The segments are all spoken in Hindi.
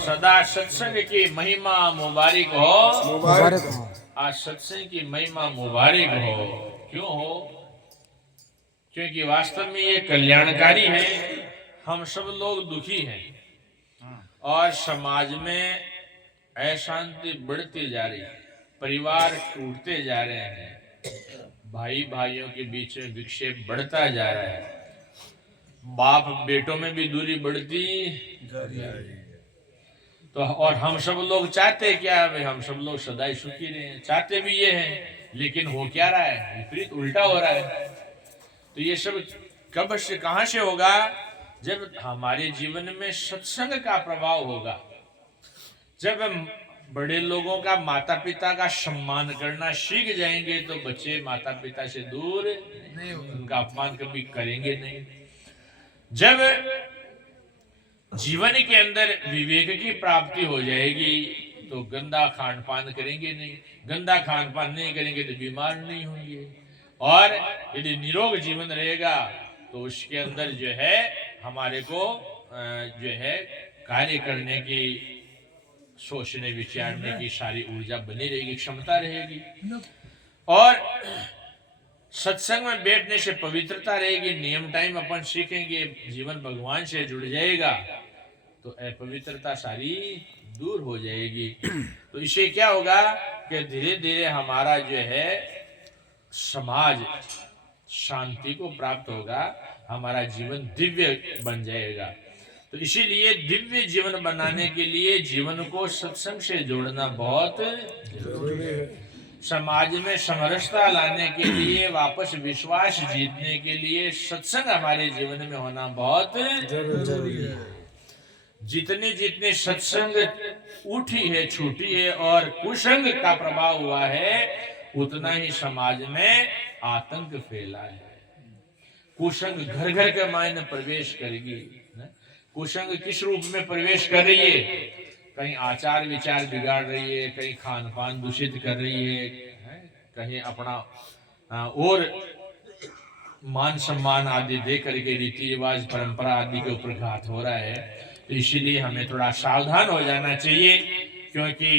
सदा सत्संग की महिमा मुबारक हो, मुबारक हो। आज सत्संग की महिमा मुबारक हो। क्यों हो? क्योंकि वास्तव में ये कल्याणकारी है। हम सब लोग दुखी हैं और समाज में अशांति बढ़ती जा रही है, परिवार टूटते जा रहे हैं, भाई भाइयों के बीच में विक्षेप बढ़ता जा रहा है, बाप बेटों में भी दूरी बढ़ती तो। और हम सब लोग चाहते क्या भाई? हम सब लोग सदा सुखी रहे, चाहते भी ये हैं, लेकिन हो क्या रहा है? विपरीत उल्टा हो रहा है। तो ये सब कब से कहां से होगा? जब हमारे जीवन में सत्संग का प्रभाव होगा, जब हम बड़े लोगों का, माता पिता का सम्मान करना सीख जाएंगे तो बच्चे माता पिता से दूर नहीं, उनका अपमान कभी करेंगे नहीं। जब जीवन के अंदर विवेक की प्राप्ति हो जाएगी तो गंदा खान पान करेंगे नहीं, गंदा खान पान नहीं करेंगे तो बीमार नहीं होंगे, और यदि निरोग जीवन रहेगा तो उसके अंदर जो है हमारे को जो है कार्य करने की, सोचने विचारने की सारी ऊर्जा बनी रहेगी, क्षमता रहेगी। और सत्संग में बैठने से पवित्रता रहेगी, नियम टाइम अपन सीखेंगे, जीवन भगवान से जुड़ जाएगा तो अपवित्रता सारी दूर हो जाएगी। तो इससे क्या होगा कि धीरे धीरे हमारा जो है समाज शांति को प्राप्त होगा, हमारा जीवन दिव्य बन जाएगा। तो इसीलिए दिव्य जीवन बनाने के लिए जीवन को सत्संग से जोड़ना बहुत जरूरी है। समाज में समरसता लाने के लिए, वापस विश्वास जीतने के लिए सत्संग हमारे जीवन में होना बहुत जरूरी है। जितनी जितनी सत्संग उठी है, छूटी है और कुसंग का प्रभाव हुआ है, उतना ही समाज में आतंक फैला है। कुसंग घर घर के मायने प्रवेश करेगी। कुसंग किस रूप में प्रवेश कर रही है? कहीं आचार विचार बिगाड़ रही है, कहीं खान पान दूषित कर रही है, कहीं अपना और मान सम्मान आदि दे करके रीति रिवाज परंपरा आदि के ऊपर घात हो रहा है। तो इसीलिए हमें थोड़ा सावधान हो जाना चाहिए, क्योंकि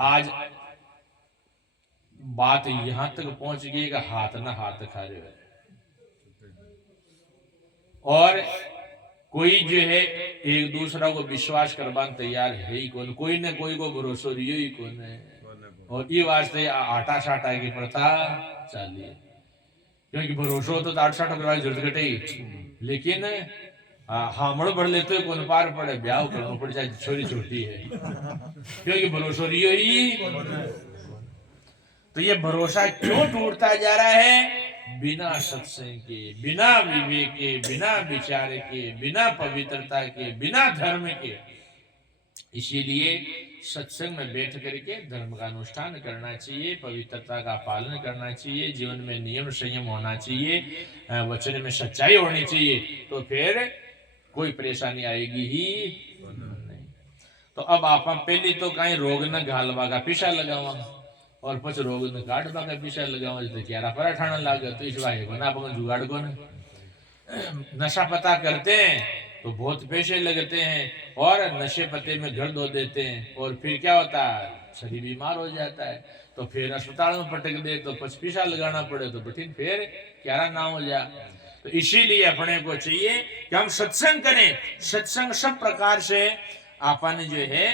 आज बात यहां तक पहुंच गई कि हाथ ना हाथ खा रहे हो, और कोई जो है एक दूसरा को विश्वास करवाने तैयार है ही कौन, कोई न कोई को भरोसा रियो ही कौन है। और ये वास्ते आटा साटा की प्रथा चाली है, क्योंकि भरोसा हो तो आटा साटा करवाने की जरूरत घटे, लेकिन हामड़ बढ़ लेते कौन पार पड़े, ब्याह करना पड़ जाए, छोरी छोटी है, क्योंकि भरोसा रियो ही। तो ये भरोसा क्यों टूटता जा रहा है? बिना सत्संग के, बिना विवेक के, बिना विचार के, बिना पवित्रता के, बिना धर्म के। इसीलिए सत्संग में बैठ करके धर्म का अनुष्ठान करना चाहिए, पवित्रता का पालन करना चाहिए, जीवन में नियम संयम होना चाहिए, वचन में सच्चाई होनी चाहिए, तो फिर कोई परेशानी आएगी ही नहीं। तो अब आप पहली तो कहीं रोग न घालवा का पीछा लगावा, और पछ रोग ने काटवा का पीछा लगावा तो क्यारा पराठाना लागे, तो इस वाहे को ना अपन जुगाड़ को नशा पता करते हैं तो बहुत पैसे लगते हैं, और नशे पते में घर धो देते हैं, और फिर क्या होता है? शरीर बीमार हो जाता है, तो फिर अस्पताल में पटक दे तो पछ पीछा लगाना पड़े, तो बठिन फिर क्यारा ना हो जा। तो इसीलिए अपने को चाहिए कि हम सत्संग करें। सत्संग सब प्रकार से आपने जो है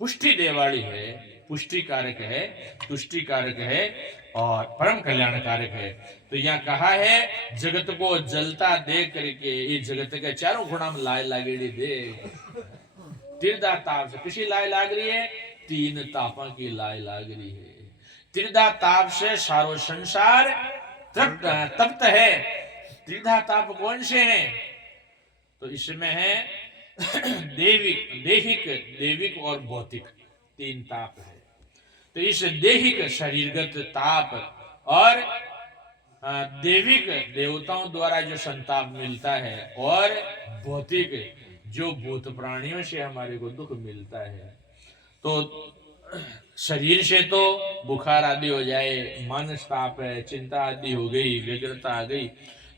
पुष्टि देवाली है, पुष्टि कारक है, तुष्टि कारक है और परम कल्याणकारक है। तो यहाँ कहा है जगत को जलता देख करके, ये जगत के चारों गुणा में लाए लागेड़ी दे। त्रिधा ताप से किसी लाए लाग रही है? तीन तापा की लाए लाग रही है। त्रिधा ताप से सारो संसार तप्त है। त्रिधा ताप कौन से हैं? तो इसमें है देविक और भौतिक, तीन ताप है। तो इस देहिक शरीरगत ताप और देविक देवताओं द्वारा जो संताप मिलता है, और भौतिक जो भूत प्राणियों से हमारे को दुख मिलता है। तो शरीर से तो बुखार आदि हो जाए, मानस ताप है, चिंता आदि हो गई, व्यग्रता आ गई,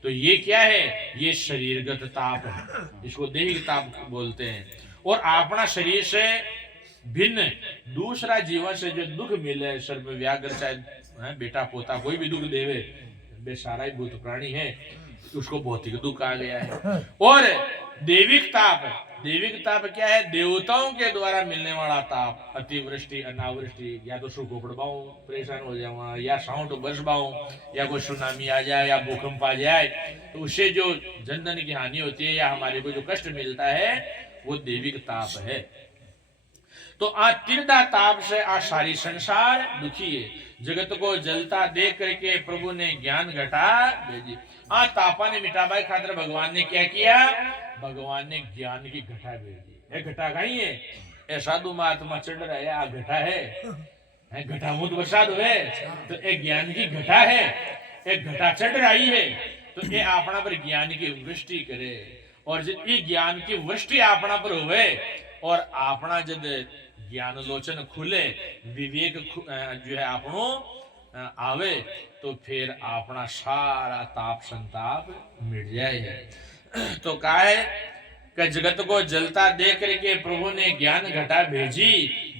तो ये क्या है, ये शरीरगत ताप है, इसको दैहिक ताप बोलते हैं। और अपना शरीर से भिन्न दूसरा जीवन से जो दुख मिले, सर्व व्याघ्र चाहे बेटा पोता कोई भी दुख देवे, वे सारा ही भूत प्राणी है, उसको भौतिक दुख आ गया है। और दैविक ताप, दैविक ताप क्या है, देवताओं के द्वारा मिलने वाला ताप, अतिवृष्टि अनावृष्टि, या तो सूखो पड़वाऊं परेशान हो जाऊंगा, या साउंड बरसबाऊं, या कोई सुनामी आ जाए, या भूकंप आ जाए, तो उससे जो जन धन की हानि होती है या हमारे को जो कष्ट मिलता है वो दैविक ताप है। तो आ तिरदा ताप से आ सारी संसार दुखी है, जगत को जलता देख करके प्रभु ने ज्ञान घटा भेजी। आ तापा ने मिटाबाई खातिर भगवान ने क्या किया, भगवान ने ज्ञान की घटा भेजी। ये घटा कहीं है, ये साधु महात्मा चढ़ रहा है, आ घटा है घटा मुद बरसात हुए, तो एक ज्ञान की घटा है, एक घटा चढ़ रही है, तो ये अपना पर ज्ञान की वृष्टि करे। और जब ये ज्ञान की वृष्टि अपना पर हुए और अपना जब ज्ञान लोचन खुले, विवेक जो है अपनो आवे, तो फिर अपना सारा ताप संताप मिट जाए। तो कहा है कि जगत को जलता देख करके प्रभु ने ज्ञान घटा भेजी,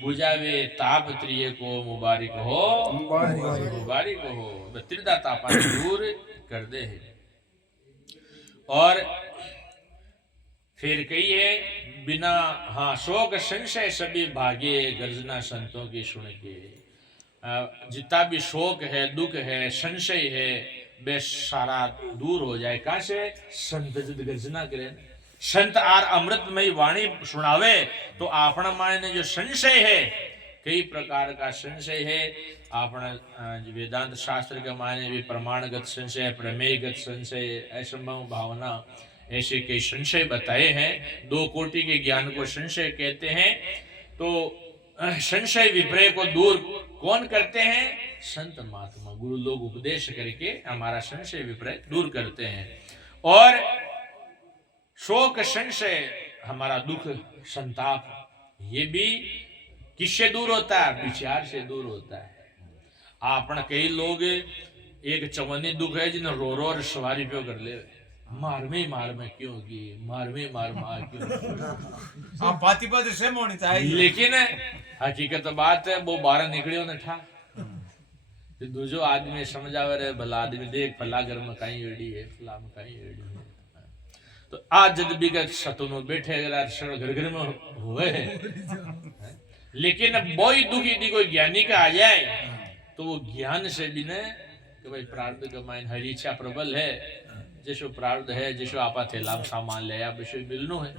बुझावे ताप त्रिय को मुबारक हो, मुबारक हो, त्रिदा तापा दूर कर दे है। और फिर कही है, बिना हाँ शोक संशय सभी भागे, गर्जना संतों की सुन के। जितना भी शोक है, दुख है, संशय है, वे सारा दूर हो जाए। कहां से, संत जद गर्जना करे, संत आर अमृतमयी वाणी सुनावे, तो अपना माने जो संशय है, कई प्रकार का संशय है, अपना वेदांत शास्त्र के माने भी प्रमाणगत संशय, प्रमेयगत संशय, असंभव भावना, ऐसे कई संशय बताए हैं। 2 कोटि के ज्ञान को संशय कहते हैं। तो संशय विपर्य को दूर कौन करते हैं, संत महात्मा गुरु लोग उपदेश करके हमारा संशय विपर्य दूर करते हैं। और शोक संशय हमारा दुख संताप, ये भी किससे दूर होता है, विचार से दूर होता है। आपन कई लोग एक चवनी दुख है जिन्हें रो रो और सवारी पे कर ले, मार में क्यों की, मार क्यों आप पाती पाती सेम होनी चाहिए। लेकिन हकीकत बात है, वो बाहर निकलियो न ठा, तो दूसरो आदमी समझावे रे, भला आदमी देख फला घर में कहीं एड़ी है, फला में कहीं एड़ी है। तो आज जब भी सतुनो बैठे घर घर में हुए है, लेकिन वो ही दुख यदि कोई ज्ञानी का आ जाए, तो वो ज्ञान से भी न कि भाई प्रारब्ध का माइन हरी इच्छा प्रबल है, जिसो प्रारब्ध है, जिसो आपा थेला में सामान ले आप विषय मिलनो है,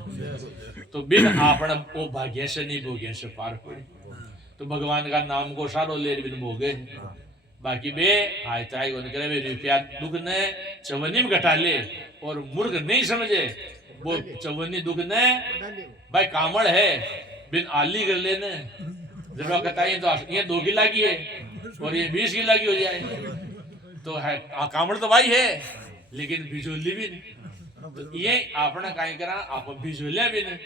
तो बिन आपने वो भाग्य से नहीं भोगे से पार पड़े। तो भगवान का नाम को सारो ले बिन भोगे, बाकी बे आय ताय करे वे रुपया दुख ने चवनी में घटा ले, और मूर्ख नहीं समझे वो चवनी दुख ने भाई कामड़ है, बिन आली कर लेने, जब कहता है तो ये 2 की लागी है और ये 20 की लागी हो जाए, तो है कामड़ तो भाई है, लेकिन बिजोली भी नहीं। तो ये अपना कहीं करा आप बिजोलिया भी नहीं,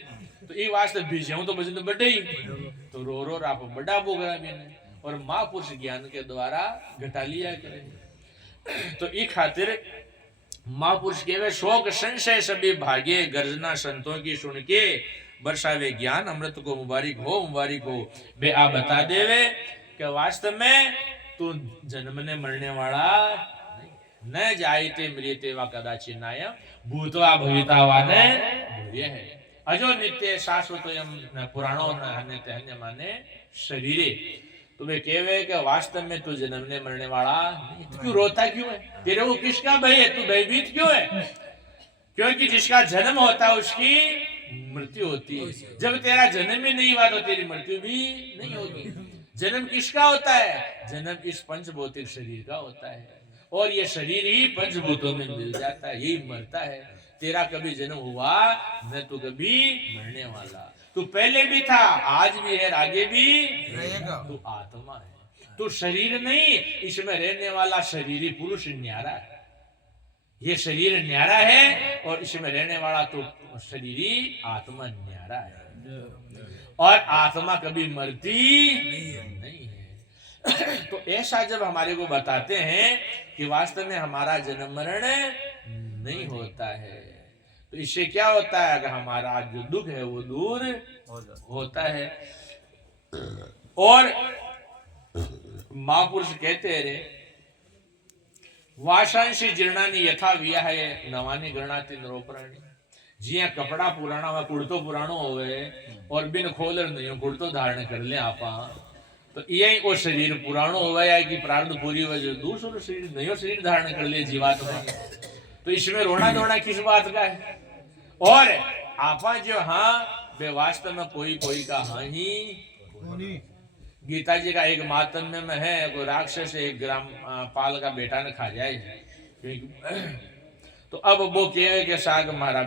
तो ये वास्ते बिजाऊं तो बजे तो बड़े ही, तो रो रो आप बड़ा बोगरा भी नहीं, और महापुरुष ज्ञान के द्वारा घटा लिया करें। तो ये खातिर महापुरुष के शोक संशय सभी भागे, गर्जना संतों की सुन के, बरसावे ज्ञान अमृत को मुबारक हो, मुबारक हो। बे आ बता देवे कि वास्तव में तू जन्मने मरने वाला न जायते मृत्यते वा कदाचित नायम, भूतवा भविता वा न भूय है, अजो नित्य शाश्वतयम पुराणों न हन्यते हन्य माने शरीरे। तो वे कहवे कि वास्तव में तू जन्मने मरने वाला नहीं, क्यों रोता क्यों है, तेरे को किसका भय है, तू भयभीत क्यों है? क्योंकि जिसका जन्म होता है उसकी मृत्यु होती है, जब तेरा जन्म ही नहीं हुआ तो तेरी मृत्यु भी नहीं होगी। जन्म किसका होता है, जन्म इस पंचभौतिक शरीर का होता है, और ये शरीर ही पंचभूतों में मिल जाता है, यही मरता है। तेरा कभी जन्म हुआ न, तू कभी मरने वाला, तू पहले भी था, आज भी है, आगे भी रहेगा। तू आत्मा है, तू शरीर नहीं, इसमें रहने वाला शरीरी पुरुष न्यारा है, ये शरीर न्यारा है और इसमें रहने वाला तो शरीरी आत्मा न्यारा है, और आत्मा कभी मरती नहीं है। तो ऐसा जब हमारे को बताते हैं कि वास्तव में हमारा जन्म मरण नहीं होता है। तो इससे क्या होता है कि हमारा जो दुख है वो दूर होता है। और महापुरुष कहते रहे वाशांशी जीर्णानी यथा विया है नवानी गणाती नरोपराणी। जिया कपड़ा पुराना हुआ कुर्तो पुरानो होवे और बिन खोलर नहीं कुर्तो धारण कर ले आपा तो यही वो शरीर पुरानो होवे या कि प्रारब्ध पूरी हो जो दूसरो शरीर नयो शरीर धारण कर ले जीवात्मा। तो इसमें रोना धोना किस बात का है। और आपा जो हाँ वे वास्तव में कोई कोई का हाँ ही। गीता जी का एक मातम्य में है कोई राक्षस एक ग्राम पाल का बेटा ने खा जाए। तो अब वो कहे कि साग हमारा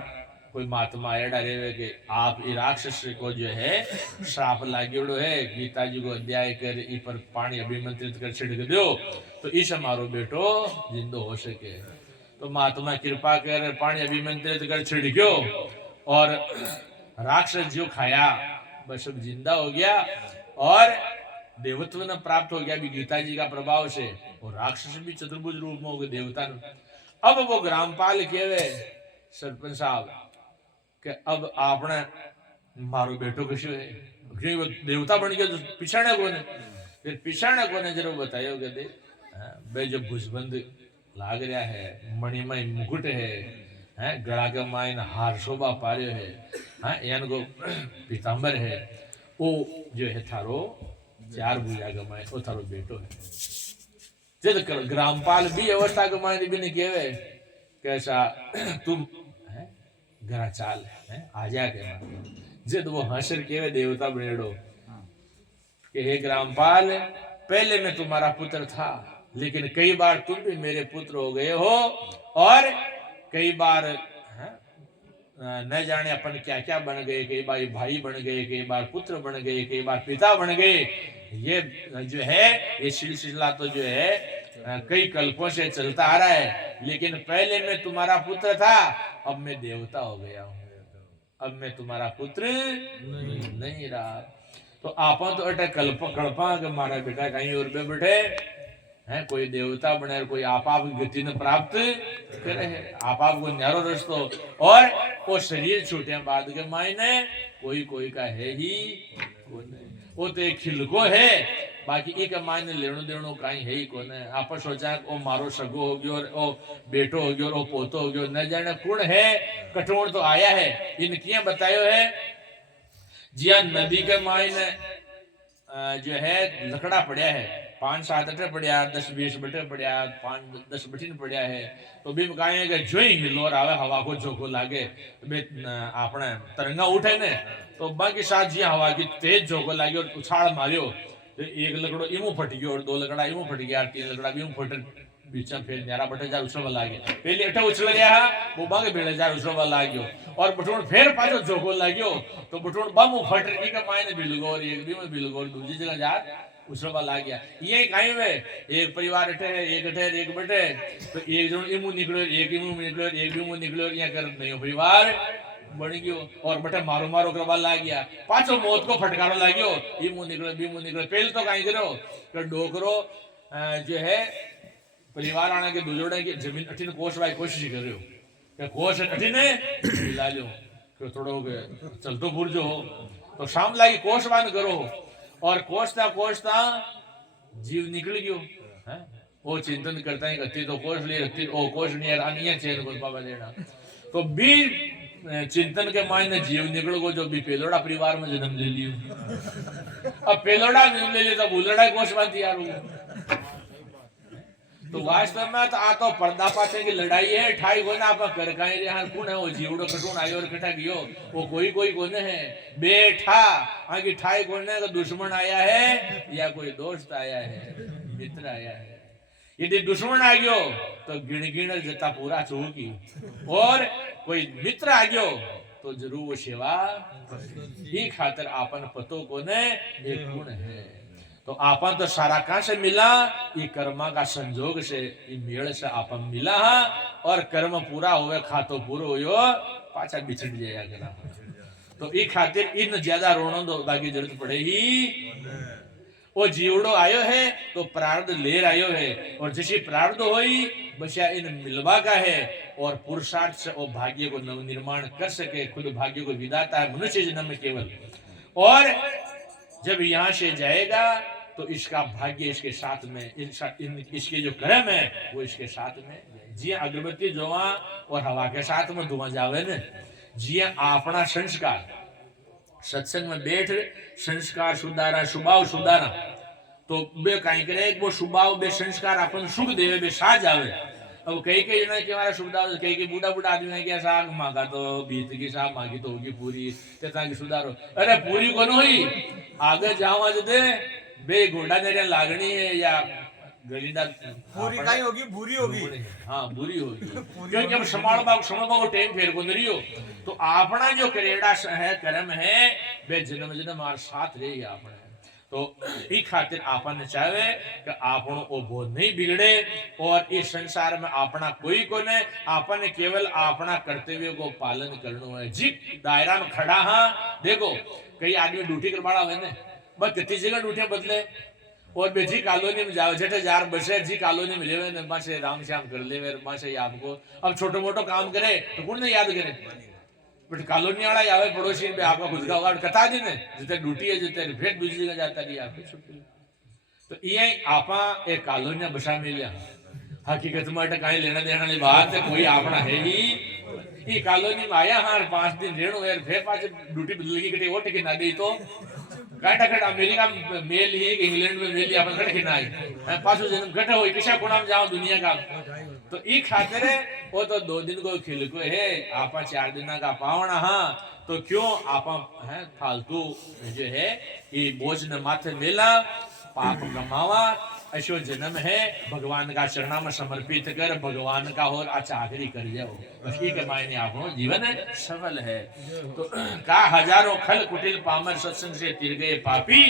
कोई महात्मा एड़ा रेवे कि आप ये राक्षस को जो है श्राप लागेड़ो है गीता जी को अध्याय कर इ पर पानी अभिमंत्रित कर छिड़क दो तो इस हमारो बेटो जिंदो हो सके। तो महात्मा कृपा कर पानी अभिमंत्रित कर छिड़क्यो और राक्षस जो खाया बस अब जिंदा हो गया और देवत्व ने प्राप्त हो गया भी गीता जी का प्रभाव से। और राक्षस भी चतुर्भुज रूप में हो गए देवता ने। अब वो ग्रामपाल कहवे सरपंच साहब कि अब आपने मारो बेटो कशो है क्योंकि वो देवता बन गया तो पिछाने को ने फिर पिछाने को ने जरूर बतायो कि दे बे जो भुजबंद लाग रहा है मणिमय मुकुट है गला के माइन हार शोभा पार्यो है यान को पीतांबर है वो जो है थारो चार भुजा गमाए वो थारो बेटो है। जब ग्रामपाल भी अवस्था गमाए भी नहीं कहवे कैसा तुम घरा चाल है आजा के जब वो हंसर केवे देवता बनेड़ो कि हे ग्रामपाल पहले मैं तुम्हारा पुत्र था लेकिन कई बार तुम भी मेरे पुत्र हो गए हो और कई बार न जाने अपन क्या क्या बन गए। कई बार भाई बन गए कई बार पुत्र बन गए कई बार पिता बन गए। ये जो है ये सिलसिला तो जो है कई कल्पों से चलता आ रहा है। लेकिन पहले मैं तुम्हारा पुत्र था अब मैं देवता हो गया हूँ अब मैं तुम्हारा पुत्र नहीं रहा। तो आप तो अटे कल्पा कि मारा बेटा कहीं और पे बैठे है कोई देवता बने कोई आप गति ने प्राप्त करे है आप को न्यारो रस्तो। और वो शरीर छूटे बाद के मायने कोई कोई का है ही वो तो एक खिलको है बाकी एक मायने लेनो देनो कहीं है ही कोने। आप सोचा ओ मारो सगो हो गयो ओ बेटो हो गयो ओ पोतो हो गयो न जाने कौन है कठोर तो आया है। इनकी बतायो है जिया नदी के मायने जो है लकड़ा पड़ा है 5-7 अटे पड़ा 10-20 बटे पड़ा 5-10 बटीन पड़ा है। तो भी कहे जो ही हिलोर आवे हवा को झोंको लागे अपने तरंगा उठे ने तो बाकी साथ जी हवा की तेज झोंको लागे और उछाल मारियो तो एक लकड़ो इमू फट गयो और 2 लकड़ा इमू फट गया 3 लकड़ा भी फट बीच में फिर न्यारा बटे जार उछल लागे पहले अटे उछल गया वो बागे बेड़े जार उछल लागयो और बटोण फिर पाछो झोंको लाग्यो तो बटोण बम फट रही के मायने बिलगोर एक भी में बिलगोर दूसरी जगह जार उछलवा लाग गया। ये काई में एक परिवार अटे एक बटे तो एक जन इमू निकलो एक इमू निकलो एक भी मुंह निकलो या कर नहीं परिवार बन गयो और बटे मारो मारो करवा लाग गया पाछो मौत को फटकारो लाग्यो इमू निकलो बी मुंह निकलो पहले तो काई करो कि डोकरो जो है परिवार आने के दुजोड़े की जमीन अठीन कोसवाई कोशिश कर रहे हो कि कोश अठीने मिला लो कि थोड़ो चलतो बुरजो हो तो शाम लागी कोशवान करो और कोसता जीव निकल गयो है वो चिंतन करता है कि तो कोश ले रखती ओ कोश नहीं रानिया चैन को बाबा देना तो भी चिंतन के मायने जीव निकल गो जो भी पेलोड़ा परिवार में जन्म ले लियो। अब पेलोड़ा जन्म ले लियो तो भूलड़ा कोशवान तैयार हो। तो वास्तव में तो आ तो पर्दा पाछे की लड़ाई है ठाई कोने आप कर काई रे हां कौन है वो जीवड़ो कटून आयो और कटा गयो वो कोई कोने है बेठा आगे ठाई कोने का दुश्मन आया है या कोई दोस्त आया है मित्र आया है। यदि दुश्मन आ गयो तो गिण जता पूरा चूकी और कोई मित्र आ गयो तो जरूर वो सेवा ही खातर आपन पतो कोने एक गुण है। तो आपन तो सारा कहां से मिला ये कर्मा का संजोग से ये मेल से आपन मिला और कर्म पूरा होवे खातो पूरो होयो पाछा बिछड़ जाया करा। तो ई खातिर इन ज्यादा रोनो दो बाकी जरूरत पड़े ही वो जीवड़ो आयो है तो प्रारब्ध लेर आयो है और जैसी प्रारब्ध होई बस इन मिलवा का है और पुरुषार्थ से वो भाग्य को नव निर्माण कर सके, खुद भाग्य को विधाता है मनुष्य जन्म में केवल। और जब यहाँ से जाएगा तो इसका भाग्य इसके साथ में, इसके जो कर्म है वो इसके साथ में। जी अगरबत्ती जोवा और हवा के साथ में धुआं जावे ने, जी अपना संस्कार सत्संग में बैठ संस्कार सुधारा, स्वभाव सुधारा तो बे कहीं करे वो स्वभाव बे संस्कार अपन सुख देवे बे साज आवे। अब कई कई जना के हमारा सुधार, कई बूढ़ा बूढ़ा आदमी है कि साग मांगा तो बीत की साग मांगी तो होगी पूरी तेता की सुधारो। अरे पूरी कौन हुई आगे जाओ आज दे बे घोड़ा ने लागनी है या गलीदा पूरी काई होगी, बुरी होगी। हाँ बुरी होगी क्योंकि अब समाड़ो टाइम फेर को नहीं हो तो अपना जो करेड़ा है कर्म है वे जन्म जन्म हमारे साथ रही अपने। तो ई खातिर आपन चाहे कि आपनो ओ बोध नहीं बिगड़े और इस संसार में अपना कोई को ने, आपने केवल अपना कर्तव्य को पालन करना है। जी दायरा में खड़ा हाँ देखो कई आदमी ड्यूटी करवाड़ा हुए ने बस कितनी जगह ड्यूटी बदले और बेजी कॉलोनी में जाओ जेठे जार बसे जी कॉलोनी में लेवे ने मासे राम श्याम कर लेवे मासे आपको अब छोटो मोटो काम करे तो कौन नहीं याद करे बट कॉलोनी वाला आवे पड़ोसी पे आपका खुद का वार्ड कथा दी ने जिते ड्यूटी है जिते भेट दूसरी जगह जाता रही आपकी छुट्टी। तो ये आपा एक कॉलोनी बसा मिलिया हकीकत में कहीं लेना देना वाली बात है कोई अपना है ही ये कॉलोनी में आया हाँ 5 दिन रेणु यार फिर पास ड्यूटी बदलेगी कटे वो टिकट ना गई तो काटा काटा अमेरिका में मेल ही इंग्लैंड में मेल ही अपन कट के ना आई पासो जन्म कटे हो किसा कोना में जाओ दुनिया का तो ई खातिर वो तो 2 दिन को खिल को है आपा 4 दिन का पावना हाँ तो क्यों आपा है फालतू जो है ये बोझ न माथे मेला पाप कमावा ऐसो जन्म है भगवान का चरणा में समर्पित कर भगवान का और आचाकरी कर जाओ बस के मायने आपनो जीवन सफल है। तो का हजारों खल कुटिल पामर सत्संग से तिर गए पापी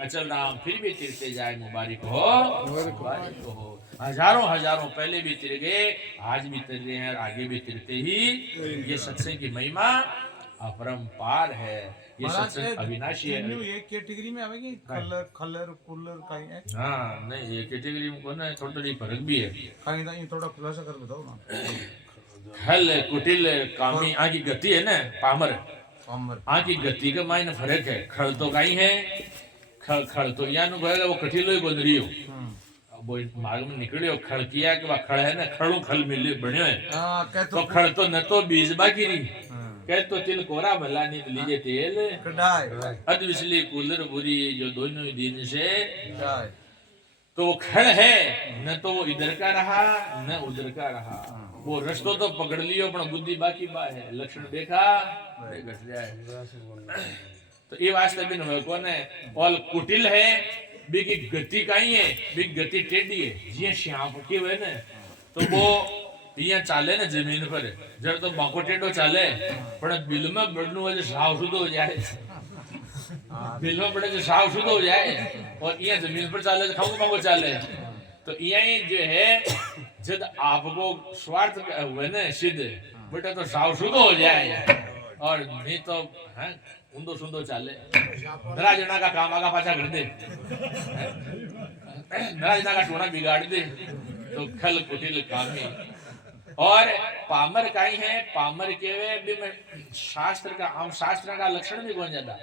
अचल राम फिर भी तिरते जाए मुबारक हो। हजारों हजारों पहले भी तिर गए आज भी तिर रहे हैं और आगे भी तिरते ही। ये सत्संग की महिमा अपरंपार है, ये सत्संग अविनाशी है। ये कैटेगरी में आवेगी कलर कलर कूलर काई है। हाँ नहीं ये कैटेगरी में कौन है थोड़ी फर्क भी है काई ना ये थोड़ा खुलासा कर बताओ ना। खल कुटिल कामी आकी गति है ना पामर पामर आकी गति का मायने फर्क है। खल तो काई है खल तो यहाँ नु कहेगा वो कठिलो ही गोंदरी हो वो मार्ग में निकले खड़ किया कि वह खड़ है ना खड़ू खल मिले बने है तो खड़ तो न तो बीज बाकी रही कह तो तिल कोरा भला नहीं तो लीजिए तेल अद विसली कूलर बुरी जो दोनों ही दिन से तो वो खड़ है न तो वो इधर का रहा न उधर का रहा वो रस्तो तो पकड़ लियो पर बुद्धि बाकी बा है लक्षण देखा घट जाए। तो ये वास्ते बिन हो कौन है और कुटिल है बिकी गति काई है बिक गति टेढ़ी है जी श्याम की हुए ना तो वो यहाँ चाले ना जमीन पर जब तो बाको टेढ़ो चाले पर बिल में बढ़ने वाले साव शुद्ध हो जाए बिल में बढ़े साव शुद्ध हो जाए और यहाँ जमीन पर चाले तो खाऊ मांगो चाले तो यहाँ जो है जब आपको स्वार्थ हुए ना सिद्ध बेटा तो साव शुद्ध हो जाए और नहीं तो है उन्दो सुन्दो चाले नरा जना का काम आगा पाछा कर दे नरा जना का टोना बिगाड़ दे तो खल कुटिल कामी। और पामर काई है पामर के वे भी शास्त्र का हम शास्त्र का लक्षण भी कौन जाता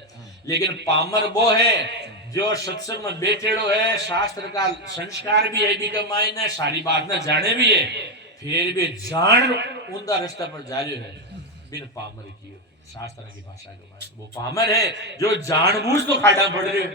लेकिन पामर वो है जो सत्संग में बैठेड़ो है शास्त्र का संस्कार भी है भी कमाई ने सारी बात न जाने भी है फिर भी जान उनका रास्ता पर जा रहे है बिन पामर की शास्त्र की भाषा के वो पामर है जो जानबूझ तो खाटा पड़ रहे